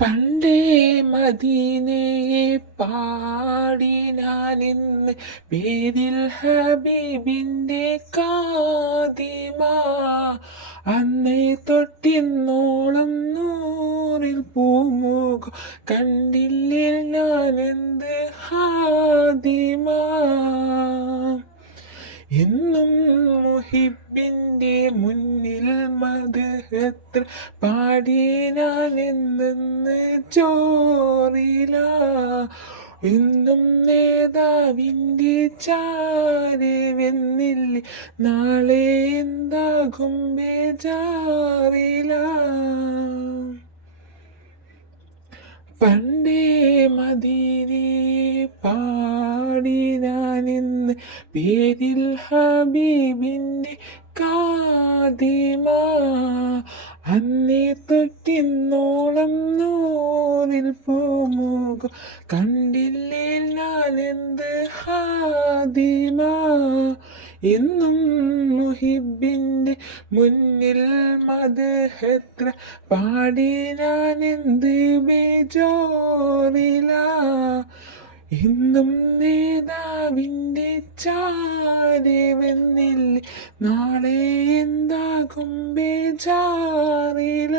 പണ്ടേ മദീനയെ പാടി ഞാനിന്ന് പേരിൽ ഹബീബിൻ്റെ കാദിമ. അന്നേ തൊട്ടിന്നോളം നൂറിൽ പൂമുഖം കണ്ടില്ലേ ഞാനെന്ത് ഹാദിമ. എന്നും മുഹിബിൻ്റെ മുന്നിൽ മദ്ഹ് പാടി ഞാൻ എന്നെന്ന് ചോറില. എന്നും നേതാവിൻ്റെ ചാരവെന്നില്ലേ നാളെ എന്താകും ബേജാറില. പണ്ടേ മദീനയെ പാടി ഞാനിന്ന് പേരിൽ ഹബീബിൻ്റെ കാദിമ. അന്നേ തൊട്ടിന്നോളം നൂറിൽ പൂമുഖം കണ്ടില്ലേ ഞാനെന്ത് ഹാദിമ. എന്നും മുഹിബിൻ്റെ മുന്നിൽ മദ്ഹ് പാടി ഞാനെന്ത് ബേജോറില. എന്നും നേതാവിൻ്റെ ചാരവെന്നില്ലേ നാളെ എന്താകും ബേജാറില.